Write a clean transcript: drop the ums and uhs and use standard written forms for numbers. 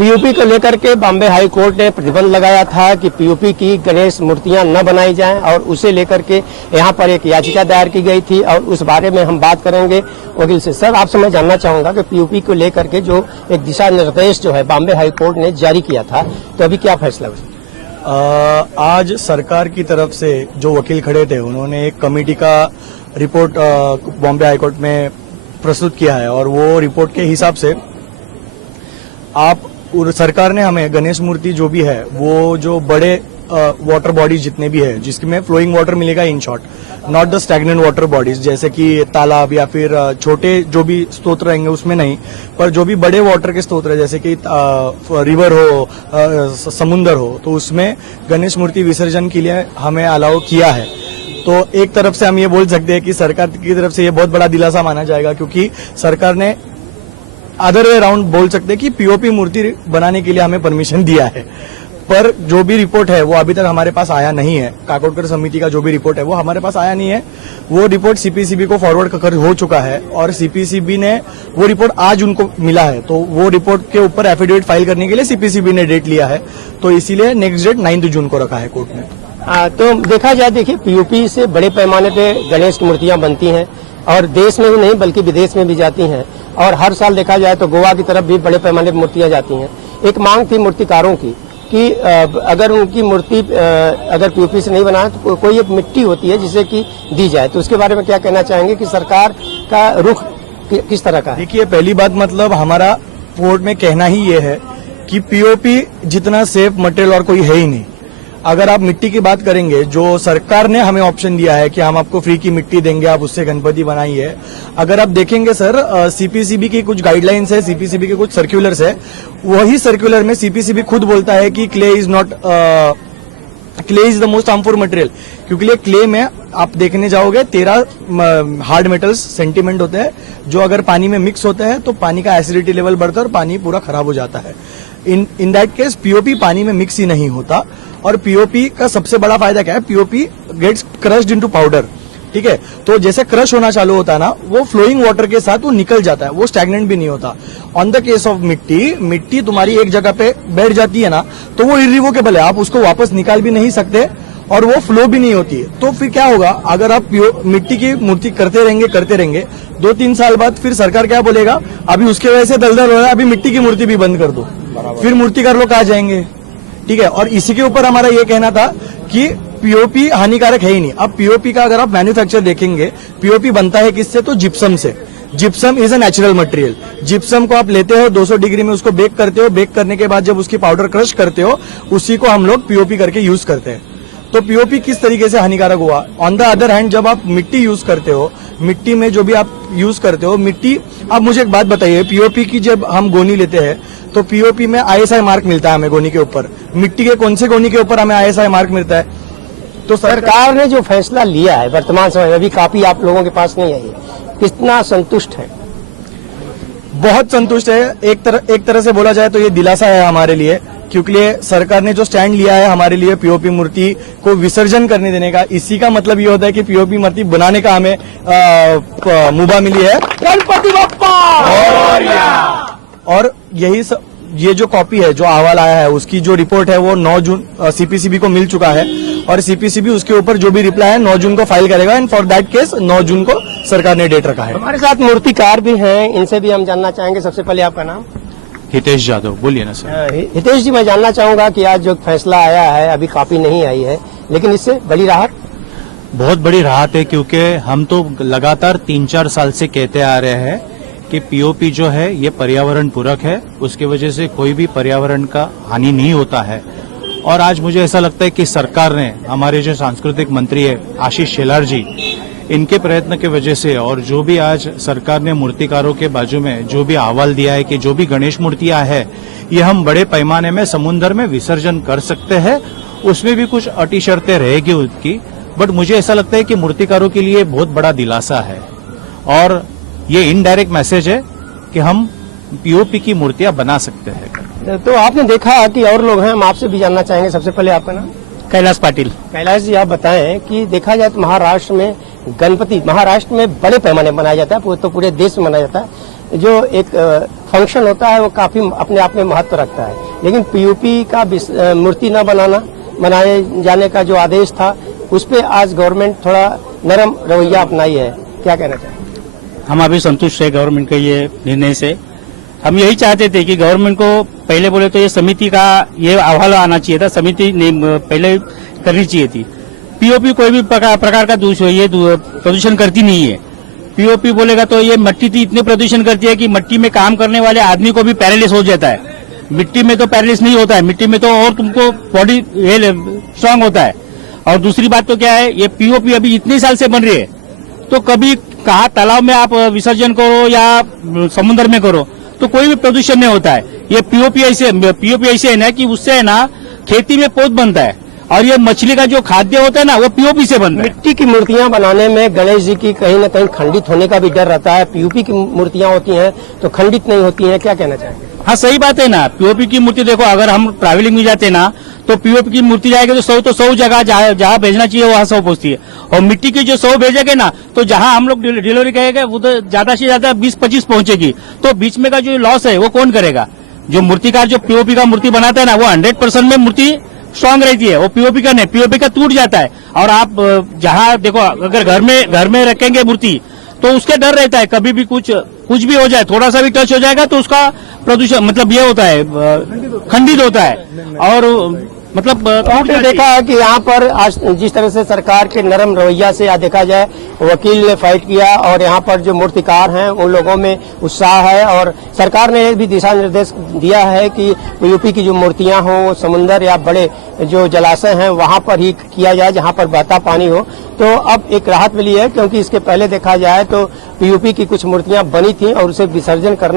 POP को लेकर के बॉम्बे हाई कोर्ट ने प्रतिबंध लगाया था कि पीओपी की गणेश मूर्तियां न बनाई जाएं और उसे लेकर के यहां पर एक याचिका दायर की गई थी और उस बारे में हम बात करेंगे वकील से। सर, आपसे मैं जानना चाहूंगा कि पीओपी को लेकर के जो एक दिशा निर्देश जो है बॉम्बे हाई कोर्ट ने जारी किया था, तो अभी क्या फैसला हुआ? आज सरकार की तरफ से जो वकील खड़े थे उन्होंने एक कमेटी का रिपोर्ट बॉम्बे हाई कोर्ट में प्रस्तुत किया है और वो रिपोर्ट के हिसाब से सरकार ने हमें गणेश मूर्ति जो भी है वो जो बड़े वाटर बॉडीज जितने भी है जिसमें फ्लोइंग वाटर मिलेगा, in short not the stagnant water bodies जैसे कि तालाब या फिर छोटे जो भी स्रोत रहेंगे उसमें नहीं, पर जो भी बड़े वाटर के स्रोत है जैसे कि रिवर हो, समुंदर हो, तो उसमें गणेश मूर्ति विसर्जन के लिए हमें अलाउ किया है। तो एक तरफ से हम ये बोल सकते हैं कि सरकार की तरफ से ये बहुत बड़ा दिलासा माना जाएगा, क्योंकि सरकार ने अदर वे राउंड बोल सकते हैं कि पीओपी मूर्ति बनाने के लिए हमें परमिशन दिया है, पर जो भी रिपोर्ट है वो अभी तक हमारे पास आया नहीं है। काकोडकर समिति का जो भी रिपोर्ट है वो हमारे पास आया नहीं है। वो रिपोर्ट सीपीसीबी को फॉरवर्ड कर हो चुका है और सीपीसीबी ने वो रिपोर्ट आज उनको मिला है, तो वो रिपोर्ट के ऊपर एफिडेविट फाइल करने के लिए सीपीसीबी ने डेट लिया है, तो इसीलिए नेक्स्ट डेट 9 जून को रखा है कोर्ट ने। तो देखा जाए, देखिए पीओपी से बड़े पैमाने पे गणेश की मूर्तियां बनती हैं और देश में ही नहीं बल्कि विदेश में भी जाती हैं और हर साल देखा जाए तो गोवा की तरफ भी बड़े पैमाने पर मूर्तियां जाती हैं। एक मांग थी मूर्तिकारों की कि अगर उनकी मूर्ति अगर पीओपी से नहीं बनाए तो कोई एक मिट्टी होती है जिसे कि दी जाए, तो उसके बारे में क्या कहना चाहेंगे कि सरकार का रुख किस तरह का है? देखिए, पहली बात मतलब हमारा कोर्ट में कहना ही ये है कि पीओपी जितना सेफ मटेरियल और कोई है ही नहीं। अगर आप मिट्टी की बात करेंगे, जो सरकार ने हमें ऑप्शन दिया है कि हम आपको फ्री की मिट्टी देंगे, आप उससे गणपति बनाइए। अगर आप देखेंगे सर, सीपीसीबी की कुछ गाइडलाइंस है, सीपीसीबी के कुछ सर्कुलर्स है, वही सर्कुलर में सीपीसीबी खुद बोलता है कि clay is the most harmful material, क्योंकि क्ले में आप देखने जाओगे 13 हार्ड मेटल्स सेंटीमेंट होते हैं जो अगर पानी में मिक्स होते हैं तो पानी का एसिडिटी लेवल बढ़ता है और पानी पूरा खराब हो जाता है। इन दैट केस पीओपी पानी में मिक्स ही नहीं होता। और पीओपी का सबसे बड़ा फायदा क्या है, POP gets crushed into powder, ठीक है। तो जैसे क्रश होना चालू होता है ना, वो फ्लोइंग वाटर के साथ वो निकल जाता है, वो स्टैग्नेंट भी नहीं होता। ऑन द केस ऑफ मिट्टी तुम्हारी एक जगह पे बैठ जाती है ना, तो वो इरिवोकेबल है, आप उसको वापस निकाल भी नहीं सकते और वो फ्लो भी नहीं होती है। तो फिर क्या होगा, अगर आप मिट्टी की मूर्ति करते रहेंगे 2-3 साल बाद फिर सरकार क्या बोलेगा, अभी उसके वजह से दलदल हो रहा है, अभी मिट्टी की मूर्ति भी बंद कर दो, फिर मूर्तिकार लोग कहाँ जाएंगे, ठीक है। और इसी के ऊपर हमारा ये कहना था कि पीओपी हानिकारक है ही नहीं। अब पीओपी का अगर आप मैन्युफैक्चर देखेंगे, पीओपी बनता है किससे, तो जिप्सम से। Gypsum is a natural material. Gypsum को आप लेते हो 200 डिग्री में उसको बेक करते हो, बेक करने के बाद जब उसकी पाउडर क्रश करते हो, उसी को हम लोग पीओपी करके यूज करते हैं। तो पीओपी किस तरीके से हानिकारक हुआ। ऑन द अदर हैंड, जब आप मिट्टी यूज करते हो, मिट्टी में जो भी आप यूज करते हो मिट्टी, आप मुझे एक बात बताइए, पीओपी की जब हम गोनी लेते हैं तो पीओपी में आईएसआई मार्क मिलता है हमें गोनी के ऊपर, मिट्टी के कौन से गोनी के ऊपर हमें आईएसआई मार्क मिलता है। तो सरकार ने जो फैसला लिया है वर्तमान समय में, अभी काफी आप लोगों के पास नहीं आई है, कितना संतुष्ट है? बहुत संतुष्ट है। एक तरह से बोला जाए तो ये दिलासा है हमारे लिए, क्योंकि सरकार ने जो स्टैंड लिया है हमारे लिए पीओपी मूर्ति को विसर्जन करने देने का, इसी का मतलब ये होता है कि पीओपी मूर्ति बनाने का हमें मुभा मिली है। गणपति बप्पा। और ये जो कॉपी है, जो अहवाल आया है, उसकी जो रिपोर्ट है वो 9 जून सीपीसीबी को मिल चुका है और सीपीसीबी उसके ऊपर जो भी रिप्लाई है 9 जून को फाइल करेगा। एंड फॉर दैट केस 9 जून को सरकार ने डेट रखा है। हमारे साथ मूर्तिकार भी हैं, इनसे भी हम जानना चाहेंगे। सबसे पहले आपका नाम? हितेश जाधव। बोलिए ना सर। हितेश जी, मैं जानना चाहूंगा कि आज जो फैसला आया है, अभी कॉपी नहीं आई है, लेकिन इससे बड़ी राहत? बहुत बड़ी राहत है, क्योंकि हम तो लगातार 3-4 साल से कहते आ रहे हैं कि पीओपी जो है ये पर्यावरण पूरक है, उसकी वजह से कोई भी पर्यावरण का हानि नहीं होता है। और आज मुझे ऐसा लगता है कि सरकार ने, हमारे जो सांस्कृतिक मंत्री है आशीष शेलार जी, इनके प्रयत्न की वजह से, और जो भी आज सरकार ने मूर्तिकारों के बाजू में जो भी अहवाल दिया है कि जो भी गणेश मूर्तियां हैं ये हम बड़े पैमाने में समुद्र में विसर्जन कर सकते हैं, उसमें भी कुछ अटी शर्तें रहेगी उसकी, बट मुझे ऐसा लगता है कि मूर्तिकारों के लिए बहुत बड़ा दिलासा है और ये इनडायरेक्ट मैसेज है कि हम पीओपी की मूर्तियां बना सकते हैं। तो आपने देखा कि और लोग हैं, हम आपसे भी जानना चाहेंगे। सबसे पहले आपका नाम? कैलाश पाटिल। कैलाश जी, आप बताएं कि देखा जाए तो महाराष्ट्र में गणपति महाराष्ट्र में बड़े पैमाने मनाया जाता है, तो पूरे देश में मनाया जाता है, जो एक फंक्शन होता है वो काफी अपने आप में महत्व रखता है, लेकिन पीओपी का मूर्ति न बनाए जाने का जो आदेश था उस पे आज गवर्नमेंट थोड़ा नरम रवैया अपनाई है। क्या कहना चाहिए? हम अभी संतुष्ट है गवर्नमेंट के ये निर्णय से। हम यही चाहते थे कि गवर्नमेंट को पहले बोले तो ये समिति का ये अहवाल आना चाहिए था, समिति ने पहले करनी चाहिए थी। पीओपी कोई भी प्रकार का प्रदूषण करती नहीं है। पीओपी बोलेगा तो ये मिट्टी इतने प्रदूषण करती है कि मिट्टी में काम करने वाले आदमी को भी पैरालिस हो जाता है। मिट्टी में तो पैरालिस नहीं होता है, मिट्टी में तो और तुमको बॉडी स्ट्रांग होता है। और दूसरी बात तो क्या है, ये पीओपी अभी इतने साल से बन रही है, तो कभी कहा तालाब में आप विसर्जन करो या समुद्र में करो तो कोई भी प्रदूषण नहीं होता है। ये पीओपी ऐसे है ना कि उससे है ना खेती में पौध बनता है, और ये मछली का जो खाद्य होता है ना वो पीओपी से बनता है। मिट्टी की मूर्तियां बनाने में गणेश जी की कहीं न कहीं खंडित होने का भी डर रहता है। पीओपी की मूर्तियां होती हैं तो खंडित नहीं होती हैं। क्या कहना चाहिए? हाँ सही बात है ना। पीओपी की मूर्ति देखो, अगर हम ट्रैवलिंग में जाते ना तो पीओपी की मूर्ति जाएगी तो 100 जगह जहाँ भेजना चाहिए वहाँ 100 पहुंचती है, और मिट्टी की जो 100 भेजेंगे ना तो जहाँ हम लोग डिलीवरी करेंगे वो तो ज्यादा से ज्यादा 20-25 पहुंचेगी। तो बीच में का जो लॉस है वो कौन करेगा? जो मूर्तिकार जो पीओपी का मूर्ति बनाता है ना वो 100% में मूर्ति स्ट्रांग रहती है। वो पीओपी का नहीं, पीओपी का टूट जाता है। और आप जहाँ देखो, अगर घर में रखेंगे मूर्ति तो उसके डर रहता है कभी भी कुछ भी हो जाए, थोड़ा सा भी टच हो जाएगा तो उसका प्रदूषण मतलब ये होता है, खंडित होता है। और मतलब आपने देखा है कि यहाँ पर आज जिस तरह से सरकार के नरम रवैया से देखा जाए, वकील ने फाइट किया और यहाँ पर जो मूर्तिकार हैं उन लोगों में उत्साह है, और सरकार ने भी दिशा निर्देश दिया है कि पीओपी की जो मूर्तियां हों वो समुन्द्र या बड़े जो जलाशय हैं वहां पर ही किया जाए जहां पर बहता पानी हो। तो अब एक राहत मिली है, क्योंकि इसके पहले देखा जाए तो पीओपी की कुछ मूर्तियां बनी थी और उसे विसर्जन करने